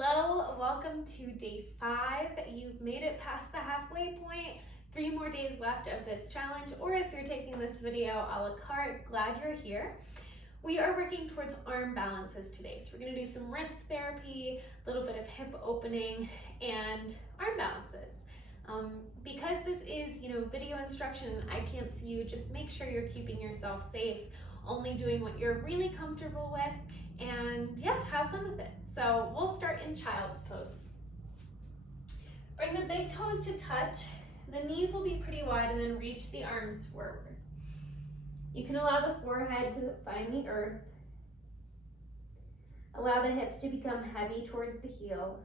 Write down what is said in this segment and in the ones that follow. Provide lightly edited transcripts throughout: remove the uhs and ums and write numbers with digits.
Hello, welcome to day 5. You've made it past the halfway point. 3 more days left of this challenge, or if you're taking this video a la carte, glad you're here. We are working towards arm balances today. So we're going to do some wrist therapy, a little bit of hip opening, and arm balances. Because this is, video instruction and I can't see you, just make sure you're keeping yourself safe, only doing what you're really comfortable with, and yeah, have fun with it. So we'll start in child's pose. Bring the big toes to touch. The knees will be pretty wide and then reach the arms forward. You can allow the forehead to find the earth. Allow the hips to become heavy towards the heels.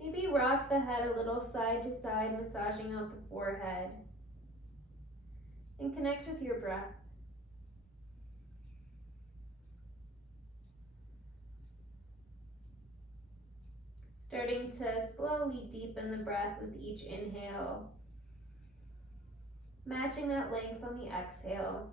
Maybe rock the head a little side to side, massaging out the forehead. And connect with your breath. Starting to slowly deepen the breath with each inhale. Matching that length on the exhale.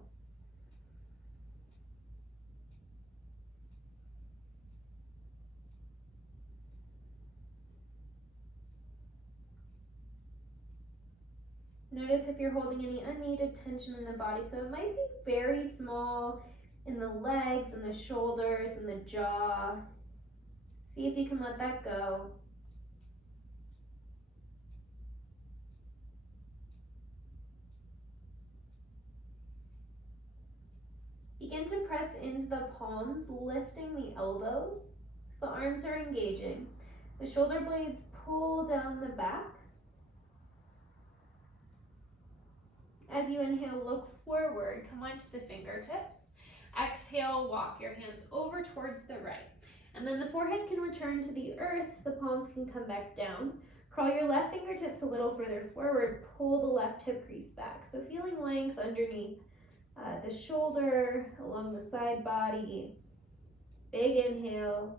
Notice if you're holding any unneeded tension in the body. So it might be very small in the legs and the shoulders and the jaw. See if you can let that go. Begin to press into the palms, lifting the elbows so the arms are engaging. The shoulder blades pull down the back. As you inhale, look forward, come onto the fingertips. Exhale, walk your hands over towards the right. And then the forehead can return to the earth, the palms can come back down. Crawl your left fingertips a little further forward, pull the left hip crease back. So feeling length underneath the shoulder, along the side body. Big inhale,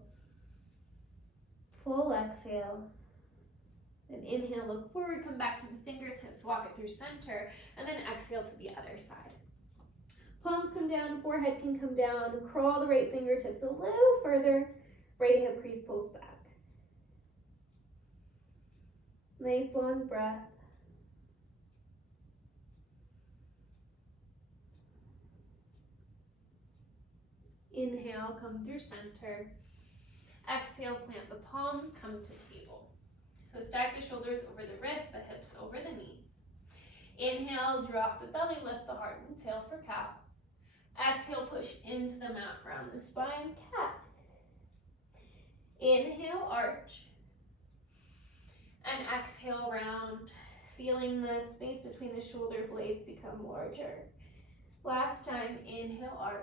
full exhale. And inhale, look forward, come back to the fingertips, walk it through center, and then exhale to the other side. Palms come down, forehead can come down, crawl the right fingertips a little further, right hip crease pulls back. Nice long breath. Inhale, come through center. Exhale, plant the palms, come to table. So stack the shoulders over the wrists, the hips over the knees. Inhale, drop the belly, lift the heart and tail for cow. Exhale, push into the mat, round the spine, cat. Inhale, arch. And exhale, round, feeling the space between the shoulder blades become larger. Last time, inhale, arch.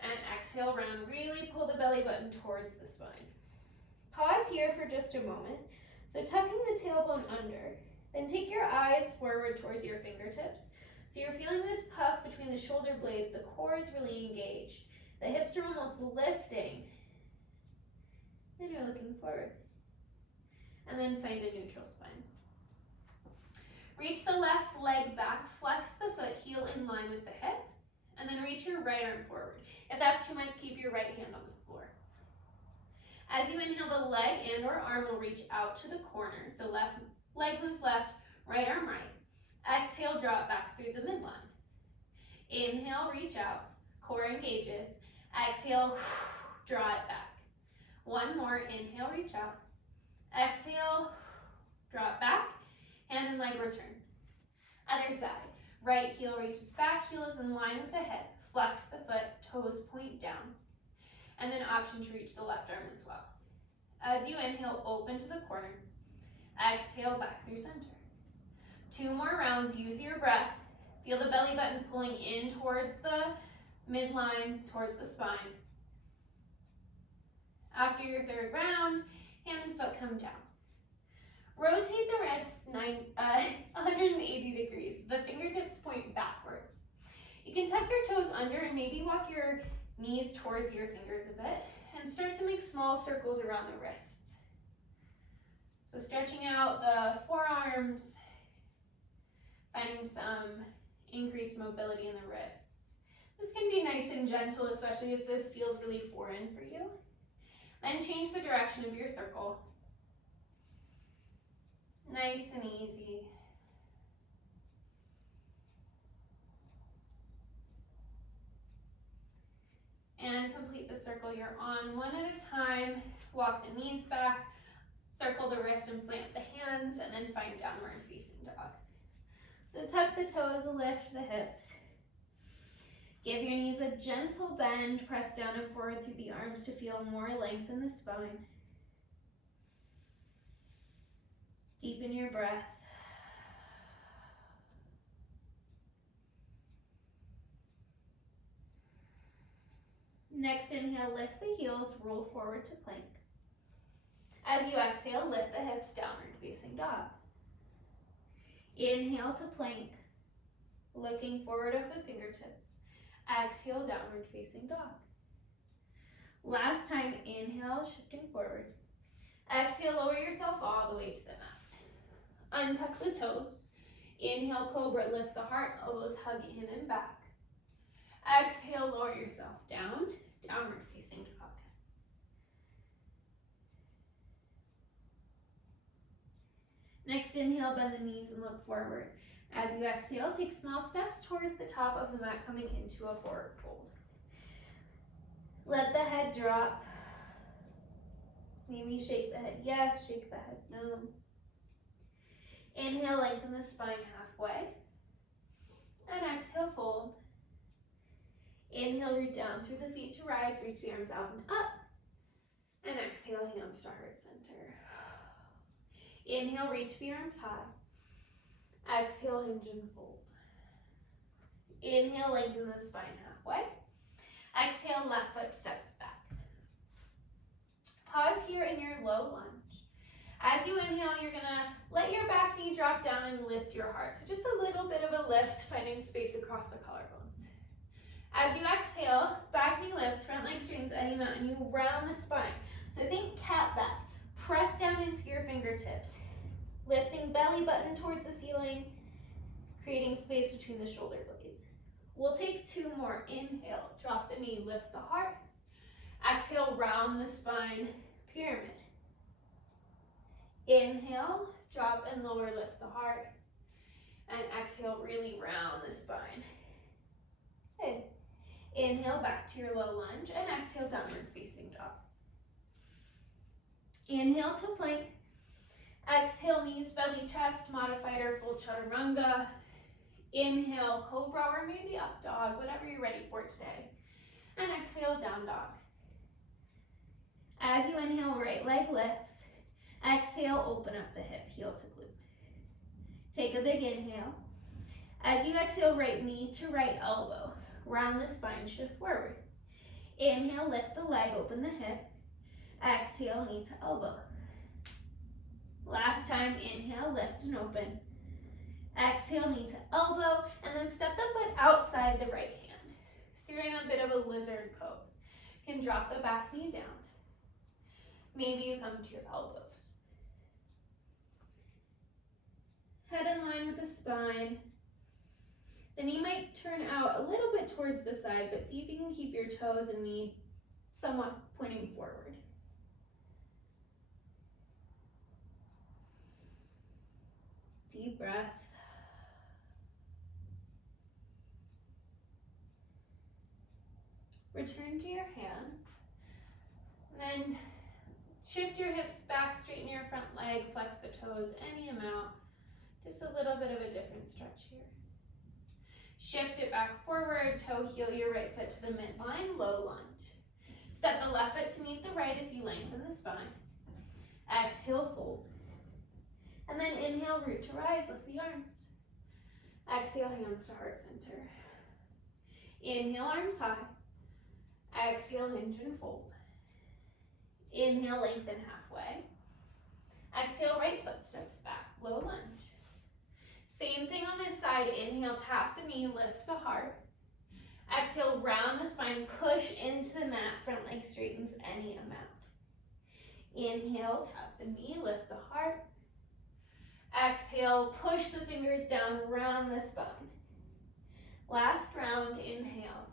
And exhale, round, really pull the belly button towards the spine. Pause here for just a moment. So tucking the tailbone under, then take your eyes forward towards your fingertips. So you're feeling this puff between the shoulder blades, the core is really engaged. The hips are almost lifting. And you're looking forward. And then find a neutral spine. Reach the left leg back, flex the foot, heel in line with the hip, and then reach your right arm forward. If that's too much, keep your right hand on the floor. As you inhale, the leg and or arm will reach out to the corner. So left leg moves left, right arm right. Exhale, draw it back through the midline. Inhale, reach out, core engages. Exhale, draw it back. One more, inhale, reach out. Exhale, draw it back, hand and leg return. Other side, right heel reaches back, heel is in line with the hip. Flex the foot, toes point down. And then option to reach the left arm as well. As you inhale, open to the corners. Exhale, back through center. 2 more rounds, use your breath. Feel the belly button pulling in towards the midline, towards the spine. After your 3rd round, hand and foot come down. Rotate the wrists 180 degrees. The fingertips point backwards. You can tuck your toes under and maybe walk your knees towards your fingers a bit and start to make small circles around the wrists. So stretching out the forearms, finding some increased mobility in the wrists. This can be nice and gentle, especially if this feels really foreign for you. Then change the direction of your circle. Nice and easy. And complete the circle you're on one at a time. Walk the knees back, circle the wrist and plant the hands, and then find downward facing dog. So tuck the toes, lift the hips. Give your knees a gentle bend, press down and forward through the arms to feel more length in the spine. Deepen your breath. Next inhale, lift the heels, roll forward to plank. As you exhale, lift the hips, downward facing dog. Inhale to plank, looking forward of the fingertips. Exhale, downward facing dog. Last time, inhale, shifting forward. Exhale, lower yourself all the way to the mat. Untuck the toes. Inhale, cobra, lift the heart, elbows hug in and back. Exhale, lower yourself down, downward facing dog. Next, inhale, bend the knees and look forward. As you exhale, take small steps towards the top of the mat, coming into a forward fold. Let the head drop. Maybe shake the head yes, shake the head no. Inhale, lengthen the spine halfway. And exhale, fold. Inhale, root down through the feet to rise, reach the arms out and up. And exhale, hands to heart center. Inhale, reach the arms high. Exhale, hinge and fold. Inhale, lengthen the spine halfway. Exhale, left foot steps back. Pause here in your low lunge. As you inhale, you're gonna let your back knee drop down and lift your heart. So just a little bit of a lift, finding space across the collarbones. As you exhale, back knee lifts, front leg straightens any amount, and you round the spine. So think cat back. Press down into your fingertips. Lifting belly button towards the ceiling, creating space between the shoulder blades. We'll take two more. Inhale, drop the knee, lift the heart. Exhale, round the spine, pyramid. Inhale, drop and lower, lift the heart. And exhale, really round the spine. Good. Inhale, back to your low lunge, and exhale, downward facing dog. Inhale to plank. Exhale, knees, belly, chest, modified or full chaturanga. Inhale, cobra, or maybe up dog, whatever you're ready for today. And exhale, down dog. As you inhale, right leg lifts. Exhale, open up the hip, heel to glute. Take a big inhale. As you exhale, right knee to right elbow. Round the spine, shift forward. Inhale, lift the leg, open the hip. Exhale, knee to elbow. Last time, inhale, lift and open. Exhale, knee to elbow, and then step the foot outside the right hand. So you're in a bit of a lizard pose. You can drop the back knee down. Maybe you come to your elbows. Head in line with the spine. The knee might turn out a little bit towards the side, but see if you can keep your toes and knee somewhat pointing forward. Deep breath. Return to your hands. And then shift your hips back, straighten your front leg, flex the toes any amount. Just a little bit of a different stretch here. Shift it back forward, toe heel your right foot to the midline, low lunge. Step the left foot to meet the right as you lengthen the spine. Exhale, fold. And then inhale, root to rise, lift the arms. Exhale, hands to heart center. Inhale, arms high. Exhale, hinge and fold. Inhale, lengthen halfway. Exhale, right foot steps back, low lunge. Same thing on this side. Inhale, tap the knee, lift the heart. Exhale, round the spine, push into the mat, front leg straightens any amount. Inhale, tap the knee, lift the heart. Exhale, push the fingers down, round the spine. Last round, inhale.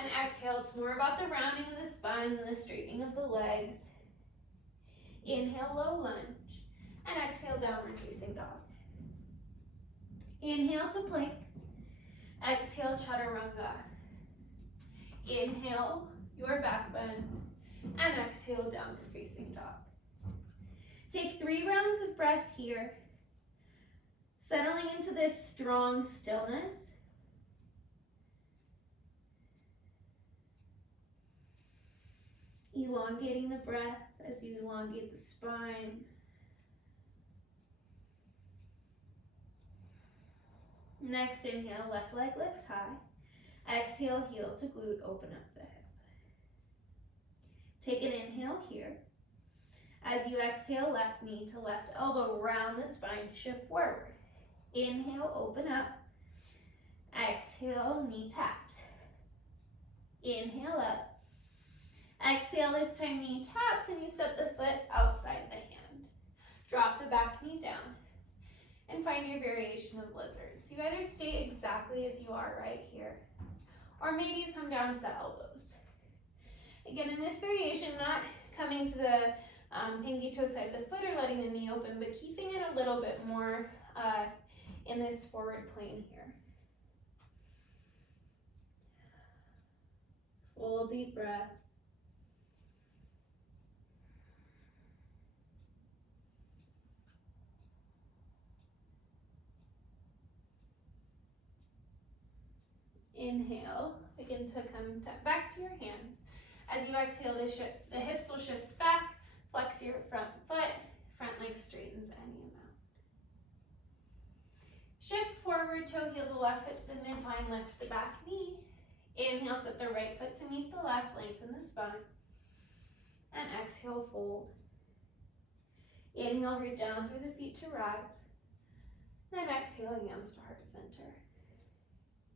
And exhale, it's more about the rounding of the spine and the straightening of the legs. Inhale, low lunge. And exhale, downward facing dog. Inhale to plank. Exhale, chaturanga. Inhale, your back bend. And exhale, downward facing dog. Take 3 rounds of breath here. Settling into this strong stillness. Elongating the breath as you elongate the spine. Next inhale, left leg lifts high. Exhale, heel to glute, open up the hip. Take an inhale here. As you exhale, left knee to left elbow, round the spine, shift forward. Inhale, open up. Exhale, knee taps. Inhale up. Exhale, this time knee taps and you step the foot outside the hand. Drop the back knee down and find your variation of lizards. You either stay exactly as you are right here, or maybe you come down to the elbows. Again, in this variation, not coming to the pinky toe side of the foot or letting the knee open, but keeping it a little bit more in this forward plane here. Full deep breath. Inhale, begin to come back to your hands. As you exhale, the hips will shift back, flex your front foot, front leg straightens any amount. Shift forward, toe heel the left foot to the midline, lift the back knee. Inhale, set the right foot to meet the left, lengthen the spine. And exhale, fold. Inhale, root down through the feet to rise. Then exhale, hands to heart center.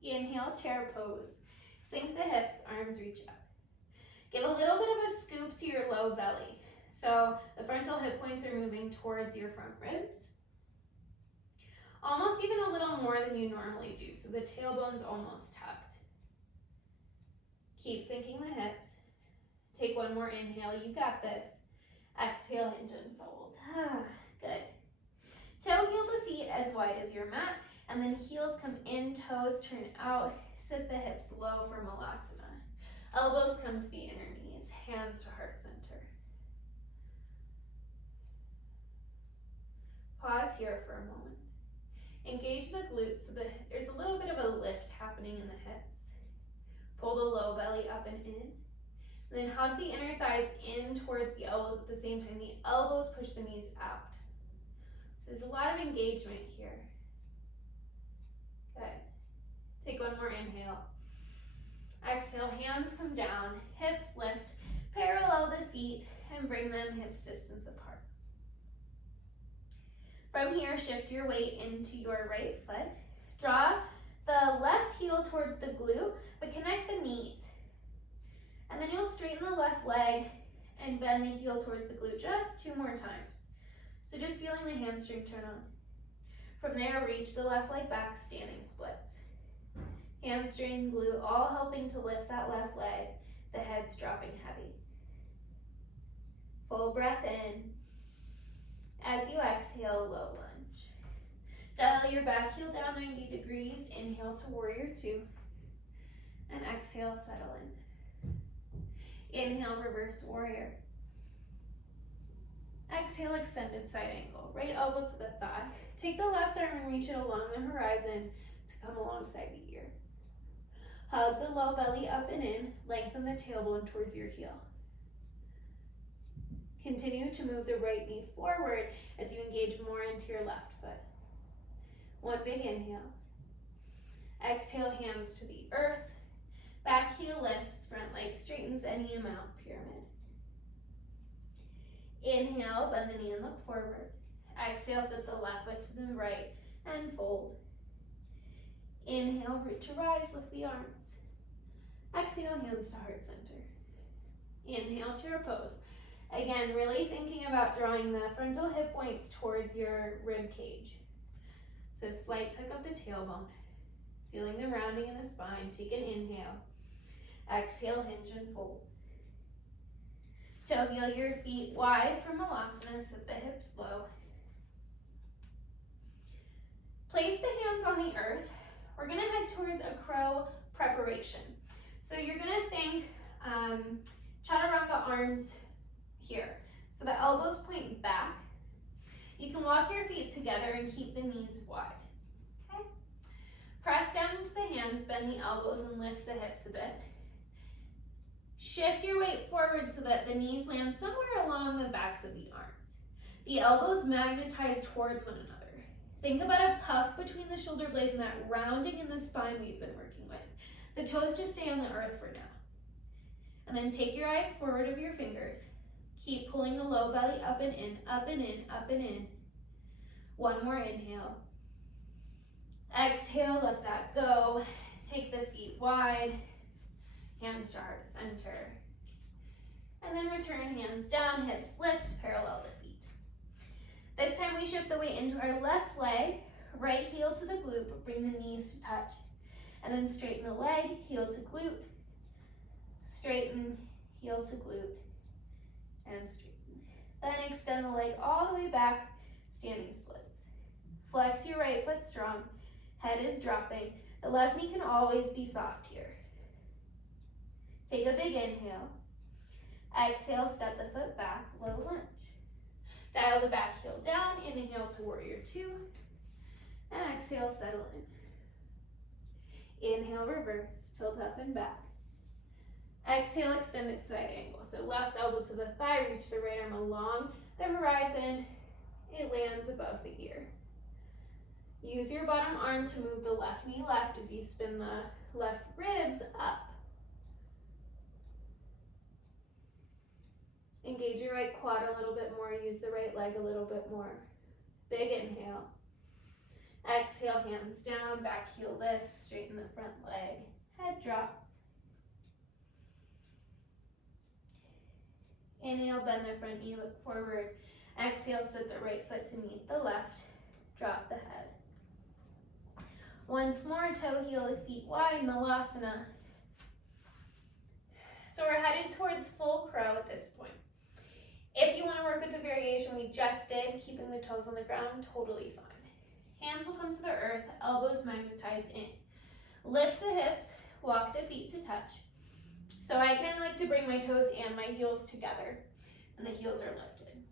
Inhale, chair pose. Sink the hips, arms reach up. Give a little bit of a scoop to your low belly. So the frontal hip points are moving towards your front ribs. Almost even a little more than you normally do. So the tailbone's almost tucked. Keep sinking the hips. Take one more inhale, you got this. Exhale, hinge and fold. Good. Toe heel the feet as wide as your mat, and then heels come in, toes turn out. Sit the hips low for malasana. Elbows come to the inner knees, hands to heart center. Pause here for a moment. Engage the glutes so that there's a little bit of a lift happening in the hips. Pull the low belly up and in. And then hug the inner thighs in towards the elbows at the same time. The elbows push the knees out. So there's a lot of engagement here. Good. Take one more inhale. Exhale, hands come down, hips lift, parallel the feet, and bring them hips distance apart. From here, shift your weight into your right foot. Draw the left heel towards the glute, but connect the knees. And then you'll straighten the left leg and bend the heel towards the glute just 2 more times. So just feeling the hamstring turn on. From there, reach the left leg back, standing splits. Hamstring, glute, all helping to lift that left leg. The head's dropping heavy. Full breath in. As you exhale, low lunge. Dial your back heel down 90 degrees. Inhale to warrior 2. And exhale, settle in. Inhale, reverse warrior. Exhale, extended side angle. Right elbow to the thigh. Take the left arm and reach it along the horizon to come alongside the ear. Hug the low belly up and in. Lengthen the tailbone towards your heel. Continue to move the right knee forward as you engage more into your left foot. One big inhale. Exhale, hands to the earth. Back heel lifts, front leg straightens any amount, pyramid. Inhale, bend the knee and look forward. Exhale, step the left foot to the right and fold. Inhale, root to rise, lift the arms. Exhale, hands to heart center. Inhale, chair pose. Again, really thinking about drawing the frontal hip points towards your rib cage. So slight tuck of the tailbone. Feeling the rounding in the spine. Take an inhale. Exhale, hinge and fold. Toe heel your feet wide for Malasana, sit the hips low. Place the hands on the earth. We're gonna head towards a crow preparation. So you're gonna think Chaturanga arms here. So the elbows point back. You can walk your feet together and keep the knees wide. Okay? Press down into the hands, bend the elbows and lift the hips a bit. Shift your weight forward so that the knees land somewhere along the backs of the arms. The elbows magnetize towards one another. Think about a puff between the shoulder blades and that rounding in the spine we've been working with. The toes just stay on the earth for now. And then take your eyes forward of your fingers. Keep pulling the low belly up and in, up and in, up and in. One more inhale. Exhale, let that go. Take the feet wide. Hands to heart center. And then return hands down, hips lift, parallel the feet. This time we shift the weight into our left leg, right heel to the glute, but bring the knees to touch. And then straighten the leg, heel to glute, straighten, heel to glute, and straighten. Then extend the leg all the way back, standing splits. Flex your right foot strong, head is dropping. The left knee can always be soft here. Take a big inhale. Exhale, step the foot back, low lunge. Dial the back heel down, inhale to warrior two, and exhale, settle in. Inhale, reverse, tilt up and back. Exhale, extended side angle. So left elbow to the thigh, reach the right arm along the horizon. It lands above the ear. Use your bottom arm to move the left knee left as you spin the left ribs up. Engage your right quad a little bit more, use the right leg a little bit more. Big inhale. Exhale, hands down, back heel lifts, straighten the front leg, head drops. Inhale, bend the front knee, look forward. Exhale, step the right foot to meet the left, drop the head. Once more, toe heel the feet wide, Malasana. So we're headed towards full crow at this point. If you want to work with the variation we just did, keeping the toes on the ground, totally fine. Hands will come to the earth, elbows magnetize in. Lift the hips, walk the feet to touch. So I kind of like to bring my toes and my heels together, and the heels are lifted.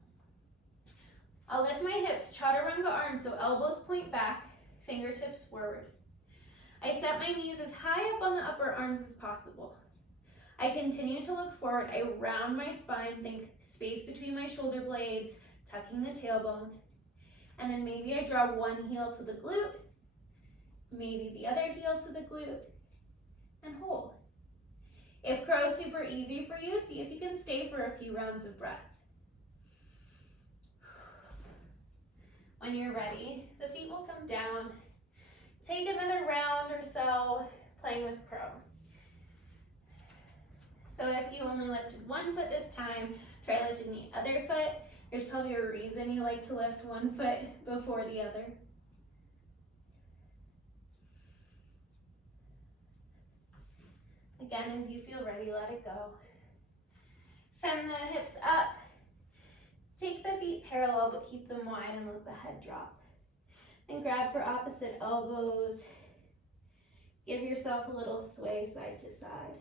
I'll lift my hips, Chaturanga arms, so elbows point back, fingertips forward. I set my knees as high up on the upper arms as possible. I continue to look forward, I round my spine, think space between my shoulder blades, tucking the tailbone, and then maybe I draw one heel to the glute, maybe the other heel to the glute, and hold. If crow is super easy for you, see if you can stay for a few rounds of breath. When you're ready, the feet will come down. Take another round or so playing with crow. So if you only lifted one foot this time, try lifting the other foot. There's probably a reason you like to lift one foot before the other. Again, as you feel ready, let it go. Send the hips up. Take the feet parallel, but keep them wide and let the head drop. And grab for opposite elbows. Give yourself a little sway side to side.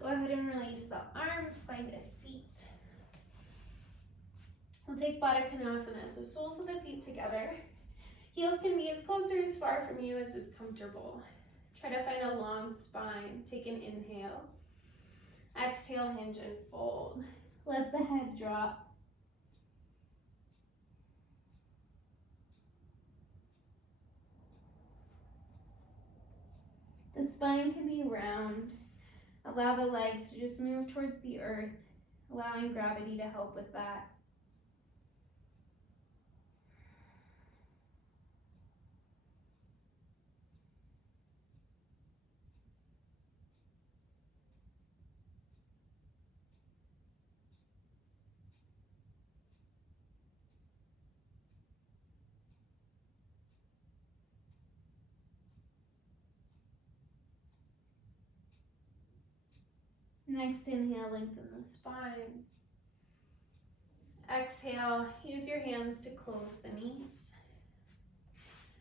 Go ahead and release the arms, find a seat. We'll take Baddha Konasana, so soles of the feet together. Heels can be as close or as far from you as is comfortable. Try to find a long spine. Take an inhale. Exhale, hinge and fold. Let the head drop. The spine can be round. Allow the legs to just move towards the earth, allowing gravity to help with that. Next inhale, lengthen the spine. Exhale, use your hands to close the knees.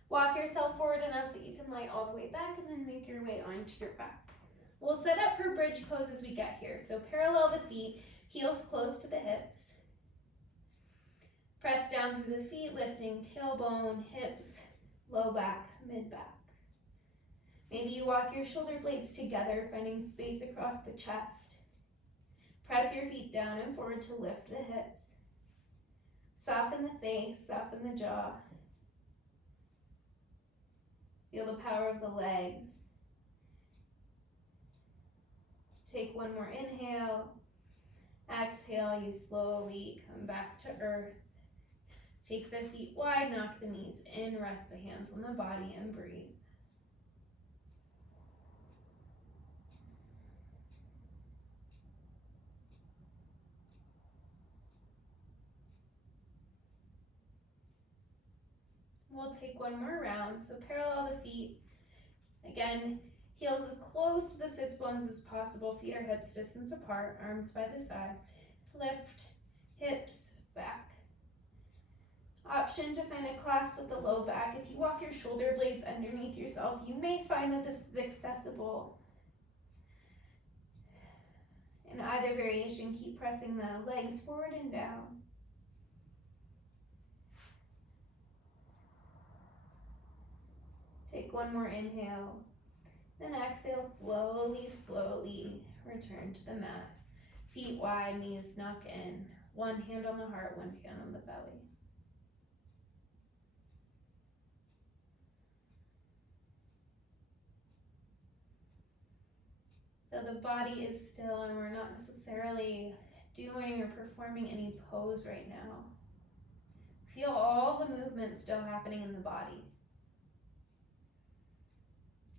Walk yourself forward enough that you can lie all the way back and then make your way onto your back. We'll set up for bridge pose as we get here. So parallel the feet, heels close to the hips. Press down through the feet, lifting tailbone, hips, low back, mid back. Maybe you walk your shoulder blades together, finding space across the chest. Press your feet down and forward to lift the hips. Soften the face, soften the jaw. Feel the power of the legs. Take one more inhale. Exhale, you slowly come back to earth. Take the feet wide, knock the knees in, rest the hands on the body, and breathe. We'll take one more round. So parallel the feet. Again, heels as close to the sits bones as possible. Feet or hips distance apart, arms by the sides. Lift, hips, back. Option to find a clasp with the low back. If you walk your shoulder blades underneath yourself, you may find that this is accessible. In either variation, keep pressing the legs forward and down. Take one more inhale. Then exhale, slowly, slowly return to the mat. Feet wide, knees knock in. One hand on the heart, one hand on the belly. Though the body is still and we're not necessarily doing or performing any pose right now, feel all the movement still happening in the body.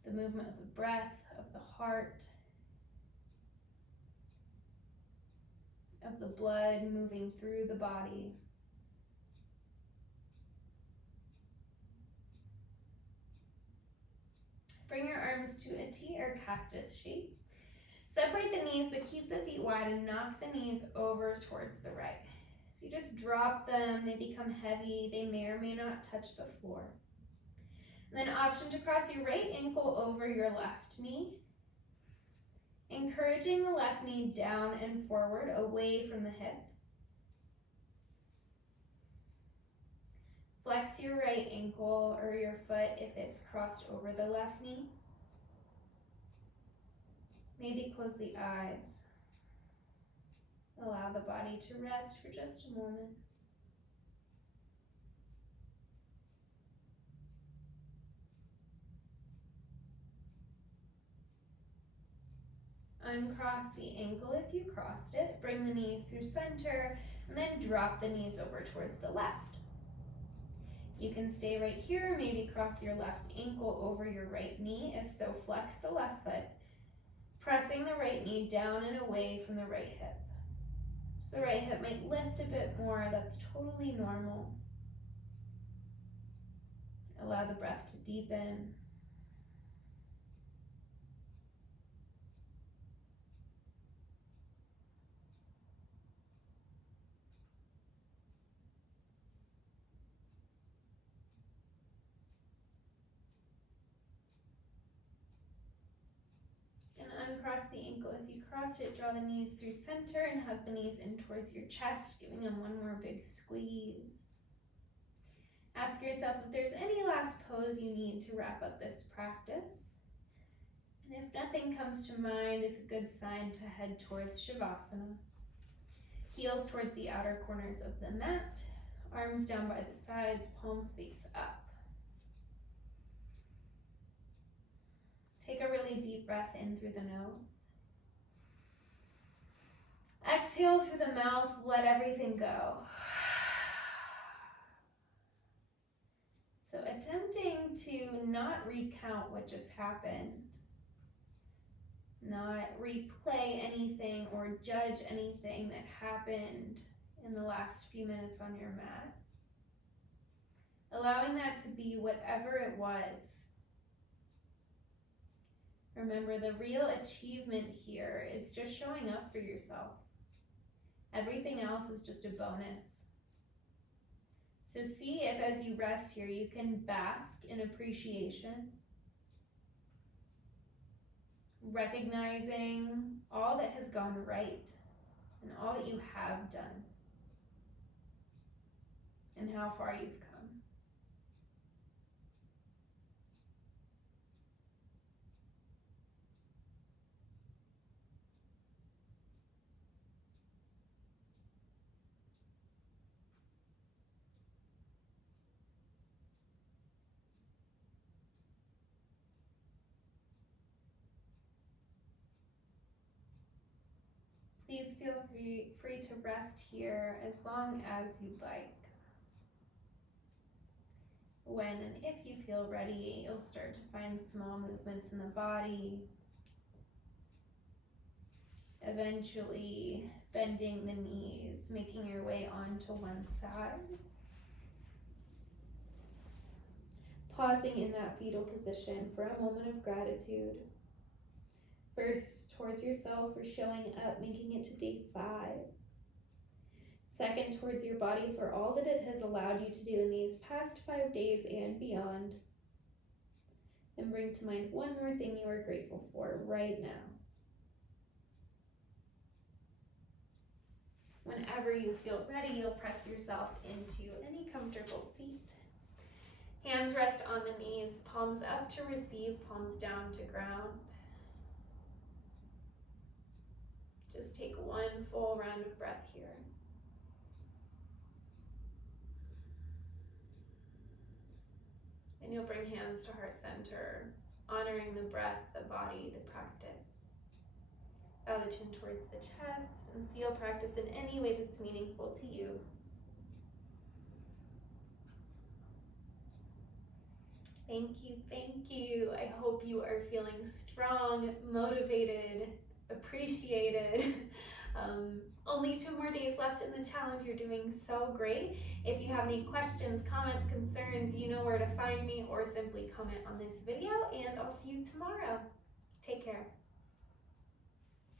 The movement of the breath, of the heart, of the blood moving through the body. Bring your arms to a T or cactus shape. Separate the knees, but keep the feet wide and knock the knees over towards the right. So you just drop them, they become heavy, they may or may not touch the floor. And then option to cross your right ankle over your left knee, encouraging the left knee down and forward, away from the hip. Flex your right ankle or your foot if it's crossed over the left knee. Maybe close the eyes. Allow the body to rest for just a moment. Uncross the ankle if you crossed it. Bring the knees through center and then drop the knees over towards the left. You can stay right here, maybe cross your left ankle over your right knee. If so, flex the left foot, pressing the right knee down and away from the right hip. So the right hip might lift a bit more, that's totally normal. Allow the breath to deepen. Uncross the ankle. If you crossed it, draw the knees through center and hug the knees in towards your chest, giving them one more big squeeze. Ask yourself if there's any last pose you need to wrap up this practice. And if nothing comes to mind, it's a good sign to head towards Shavasana. Heels towards the outer corners of the mat, arms down by the sides, palms face up. Take a really deep breath in through the nose. Exhale through the mouth, let everything go. So attempting to not recount what just happened, not replay anything or judge anything that happened in the last few minutes on your mat. Allowing that to be whatever it was. Remember, the real achievement here is just showing up for yourself. Everything else is just a bonus. So see if as you rest here, you can bask in appreciation, recognizing all that has gone right and all that you have done and how far you've come. Please feel free to rest here as long as you'd like. When and if you feel ready, you'll start to find small movements in the body, eventually bending the knees, making your way onto one side. Pausing in that fetal position for a moment of gratitude. First, towards yourself for showing up, making it to day 5. Second, towards your body for all that it has allowed you to do in these past 5 days and beyond. And bring to mind one more thing you are grateful for right now. Whenever you feel ready, you'll press yourself into any comfortable seat. Hands rest on the knees, palms up to receive, palms down to ground. Just take one full round of breath here. And you'll bring hands to heart center, honoring the breath, the body, the practice. Bow the chin towards the chest and seal practice in any way that's meaningful to you. Thank you, thank you. I hope you are feeling strong, motivated, appreciated. Only 2 more days left in the challenge. You're doing so great. If you have any questions, comments, concerns, you know where to find me, or simply comment on this video, and I'll see you tomorrow. Take care.